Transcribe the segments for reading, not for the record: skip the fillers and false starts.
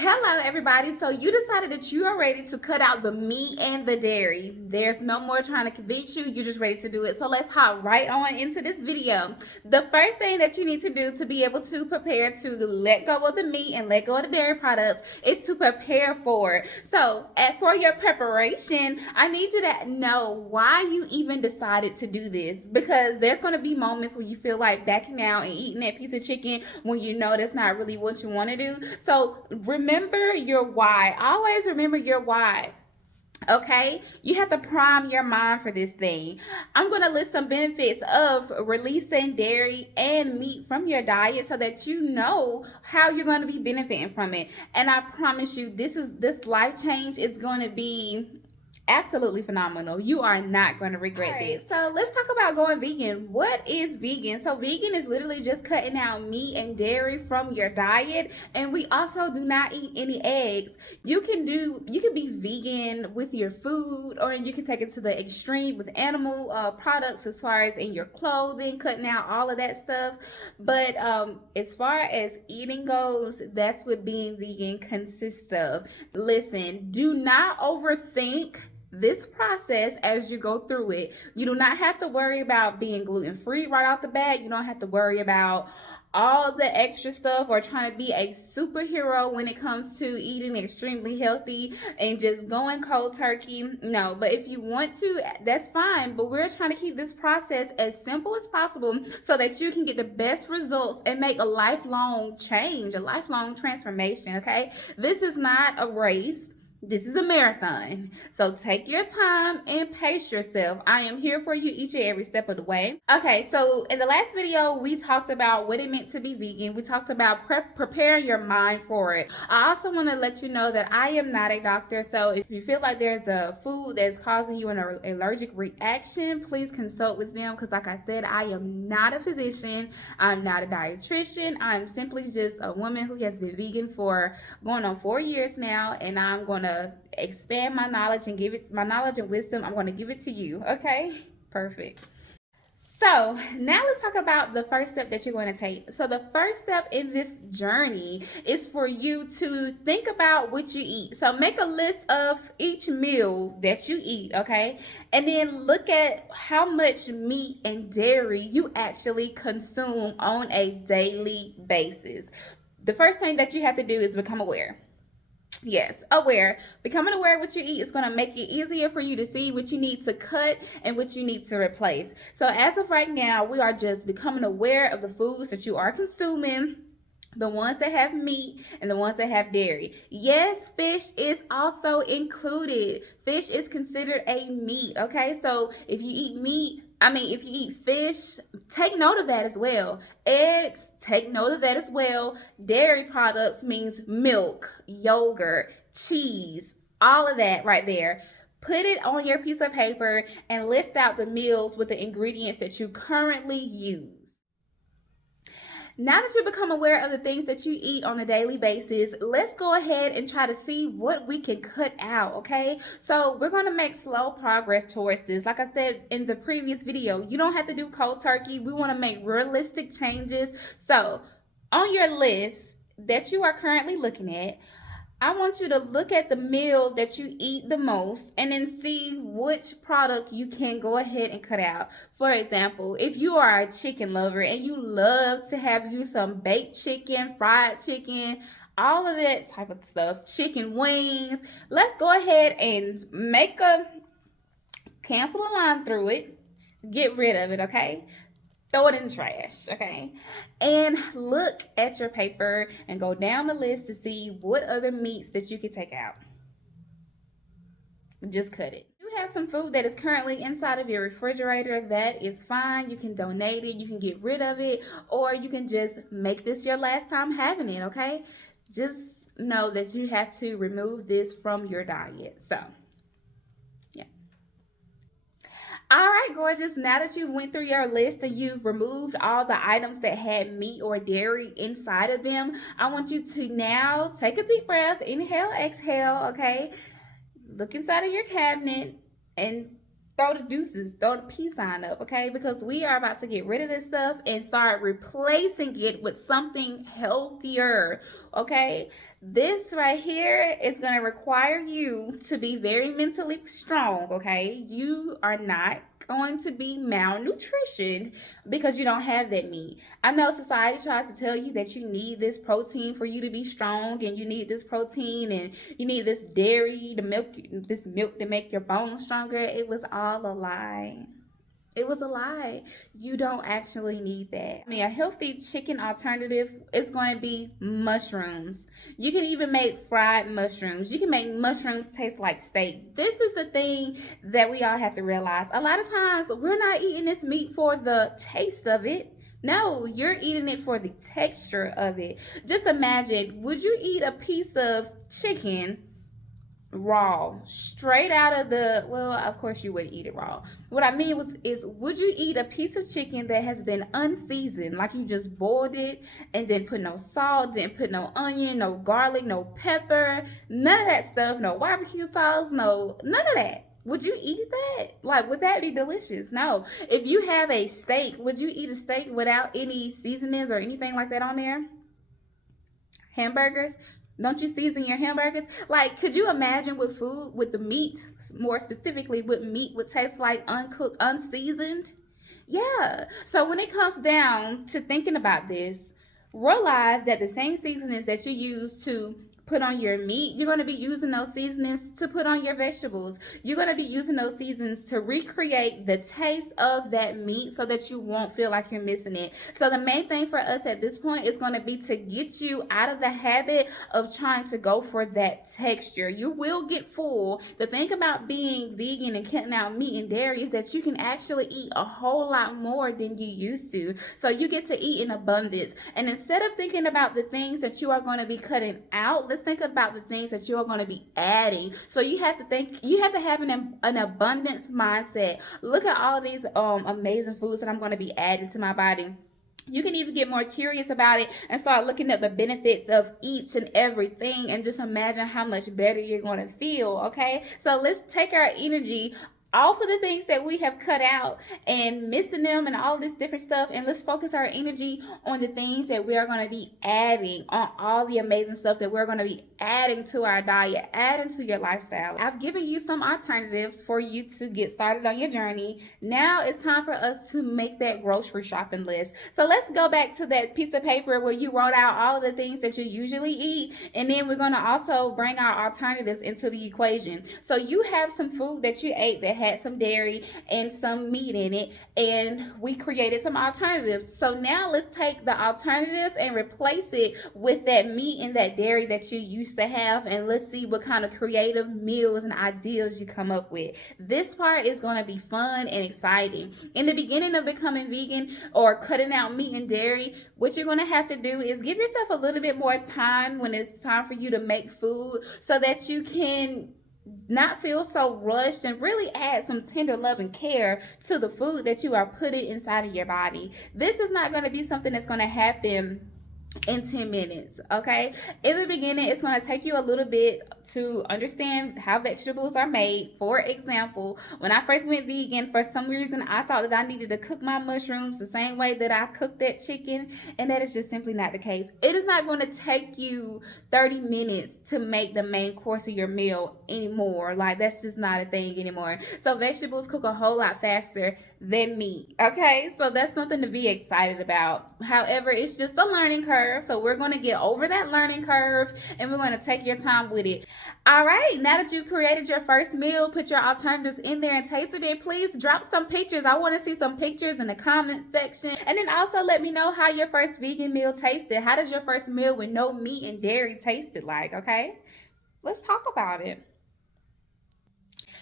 Hello everybody. So you decided that you are ready to cut out the meat and the dairy. There's no more trying to convince you. You're just ready to do it. So let's hop right on into this video. The first thing that you need to do to be able to prepare to let go of the meat and let go of the dairy products is to prepare for it. So for your preparation, I need you to know why you even decided to do this, because there's going to be moments where you feel like backing out and eating that piece of chicken when you know that's not really what you want to do. So remember your why. Always remember your why. Okay, you have to prime your mind for this thing. I'm going to list some benefits of releasing dairy and meat from your diet so that you know how you're going to be benefiting from it. And I promise you, this life change is going to be absolutely phenomenal. You are not going to regret this. So let's talk about going vegan. What is vegan? So vegan is literally just cutting out meat and dairy from your diet, and we also do not eat any eggs. You can be vegan with your food, or you can take it to the extreme with animal products, as far as in your clothing, cutting out all of that stuff. But as far as eating goes, that's what being vegan consists of. Listen, do not overthink this process as you go through it. You do not have to worry about being gluten-free right off the bat. You don't have to worry about all the extra stuff or trying to be a superhero when it comes to eating extremely healthy and just going cold turkey. No, but if you want to, that's fine. But we're trying to keep this process as simple as possible so that you can get the best results and make a lifelong change, a lifelong transformation, okay? This is not a race. This is a marathon. So take your time and pace yourself. I am here for you each and every step of the way. Okay, so in the last video, we talked about what it meant to be vegan. We talked about preparing your mind for it. I also want to let you know that I am not a doctor. So if you feel like there's a food that's causing you an allergic reaction, please consult with them, because like I said, I am not a physician. I'm not a dietitian. I'm simply just a woman who has been vegan for going on 4 years now, and I'm going to expand my knowledge and give it my knowledge and wisdom. I'm going to give it to you. Okay, perfect. So now let's talk about the first step that you're going to take. So the first step in this journey is for you to think about what you eat. So make a list of each meal that you eat, okay? And then look at how much meat and dairy you actually consume on a daily basis. The first thing that you have to do is become aware. Yes, aware. Becoming aware of what you eat is going to make it easier for you to see what you need to cut and what you need to replace. So as of right now, we are just becoming aware of the foods that you are consuming, the ones that have meat and the ones that have dairy. Yes, fish is also included. Fish is considered a meat, okay? So if you eat fish, take note of that as well. Eggs, take note of that as well. Dairy products means milk, yogurt, cheese, all of that right there. Put it on your piece of paper and list out the meals with the ingredients that you currently use. Now that you become aware of the things that you eat on a daily basis, let's go ahead and try to see what we can cut out, okay? So we're going to make slow progress towards this. Like I said in the previous video, you don't have to do cold turkey. We want to make realistic changes. So on your list that you are currently looking at, I want you to look at the meal that you eat the most and then see which product you can go ahead and cut out. For example, if you are a chicken lover and you love to have you some baked chicken, fried chicken, all of that type of stuff, chicken wings, let's go ahead and cancel a line through it, get rid of it, okay? Throw it in the trash, okay? And look at your paper and go down the list to see what other meats that you can take out. Just cut it. If you have some food that is currently inside of your refrigerator, that is fine. You can donate it, you can get rid of it, or you can just make this your last time having it, okay? Just know that you have to remove this from your diet. So all right, gorgeous. Now that you went through your list and you've removed all the items that had meat or dairy inside of them, I want you to now take a deep breath, inhale, exhale, okay? Look inside of your cabinet and throw the deuces, throw the peace sign up, okay? Because we are about to get rid of this stuff and start replacing it with something healthier, okay? This right here is going to require you to be very mentally strong, okay? You are not going to be malnutritioned because you don't have that meat. I know society tries to tell you that you need this protein for you to be strong, and you need this protein and you need this dairy to milk, this milk to make your bones stronger. It was all a lie. It was a lie. You don't actually need that. I mean, a healthy chicken alternative is going to be mushrooms. You can even make fried mushrooms. You can make mushrooms taste like steak. This is the thing that we all have to realize. A lot of times, we're not eating this meat for the taste of it. No, you're eating it for the texture of it. Just imagine, would you eat a piece of chicken raw, straight out of the, well, of course you wouldn't eat it raw. What I mean is, would you eat a piece of chicken that has been unseasoned, like you just boiled it and didn't put no salt, didn't put no onion, no garlic, no pepper, none of that stuff, no barbecue sauce, no, none of that? Would you eat that? Like, would that be delicious? No. If you have a steak, would you eat a steak without any seasonings or anything like that on there? Hamburgers, don't you season your hamburgers? Like, could you imagine with food, with the meat, more specifically, what meat would taste like uncooked, unseasoned? Yeah. So when it comes down to thinking about this, realize that the same seasonings that you use to put on your meat, you're going to be using those seasonings to put on your vegetables. You're going to be using those seasonings to recreate the taste of that meat so that you won't feel like you're missing it. So the main thing for us at this point is going to be to get you out of the habit of trying to go for that texture. You will get full. The thing about being vegan and cutting out meat and dairy is that you can actually eat a whole lot more than you used to. So you get to eat in abundance. And instead of thinking about the things that you are going to be cutting out, let's think about the things that you are going to be adding. So you have to have an abundance mindset. Look at all these amazing foods that I'm going to be adding to my body. You can even get more curious about it and start looking at the benefits of each and everything, and just imagine how much better you're going to feel. Okay, so let's take our energy off of the things that we have cut out and missing them and all this different stuff, and let's focus our energy on the things that we are going to be adding, on all the amazing stuff that we're going to be adding to our diet, adding to your lifestyle. I've given you some alternatives for you to get started on your journey. Now it's time for us to make that grocery shopping list. So let's go back to that piece of paper where you wrote out all of the things that you usually eat, and then we're going to also bring our alternatives into the equation. So you have some food that you ate that had some dairy and some meat in it, and we created some alternatives. So now let's take the alternatives and replace it with that meat and that dairy that you used to have, and let's see what kind of creative meals and ideas you come up with. This part is going to be fun and exciting. In the beginning of becoming vegan or cutting out meat and dairy, what you're going to have to do is give yourself a little bit more time when it's time for you to make food, so that you can not feel so rushed and really add some tender love and care to the food that you are putting inside of your body. This is not going to be something that's going to happen in 10 minutes. Okay, in the beginning it's going to take you a little bit to understand how vegetables are made. For example, when I first went vegan, for some reason I thought that I needed to cook my mushrooms the same way that I cooked that chicken, and that is just simply not the case. It is not going to take you 30 minutes to make the main course of your meal anymore. Like, that's just not a thing anymore. So vegetables cook a whole lot faster than meat. Okay, so that's something to be excited about. However, it's just a learning curve, so we're going to get over that learning curve and we're going to take your time with it. All right, now that you've created your first meal, put your alternatives in there and tasted it, please drop some pictures. I want to see some pictures in the comment section, and then also let me know how your first vegan meal tasted. How does your first meal with no meat and dairy tasted like? Okay, let's talk about it.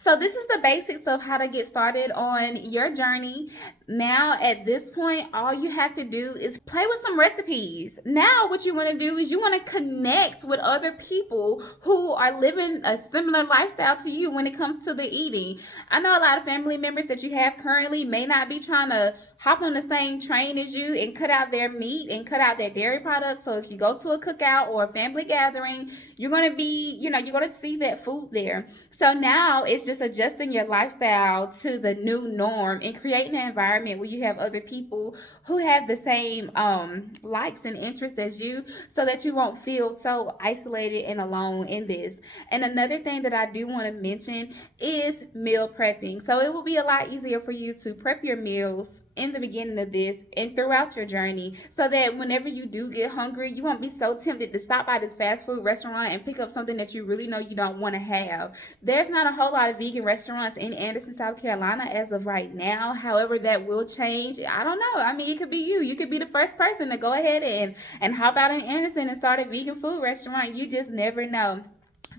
So this is the basics of how to get started on your journey. Now at this point, all you have to do is play with some recipes. Now what you want to do is you want to connect with other people who are living a similar lifestyle to you when it comes to the eating. I know a lot of family members that you have currently may not be trying to hop on the same train as you and cut out their meat and cut out their dairy products. So if you go to a cookout or a family gathering, you're going to be, you're going to see that food there. So now it's just adjusting your lifestyle to the new norm and creating an environment where you have other people who have the same likes and interests as you, so that you won't feel so isolated and alone in this. And another thing that I do want to mention is meal prepping. So it will be a lot easier for you to prep your meals in the beginning of this and throughout your journey, so that whenever you do get hungry, you won't be so tempted to stop by this fast food restaurant and pick up something that you really know you don't want to have. There's not a whole lot of vegan restaurants in Anderson, South Carolina as of right now. However, that will change. I don't know. I mean, it could be you. You could be the first person to go ahead and hop out in Anderson and start a vegan food restaurant. You just never know.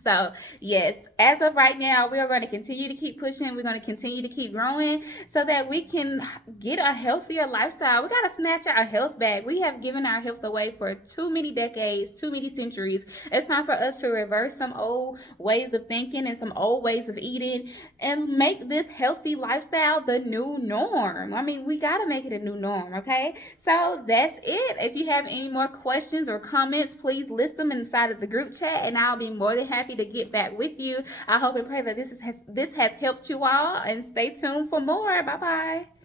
So, yes, as of right now, we are going to continue to keep pushing. We're going to continue to keep growing so that we can get a healthier lifestyle. We got to snatch our health back. We have given our health away for too many decades, too many centuries. It's time for us to reverse some old ways of thinking and some old ways of eating and make this healthy lifestyle the new norm. I mean, we got to make it a new norm, okay? So, that's it. If you have any more questions or comments, please list them inside of the group chat, and I'll be more than happy to get back with you. I hope and pray that this has helped you all, and stay tuned for more. Bye bye.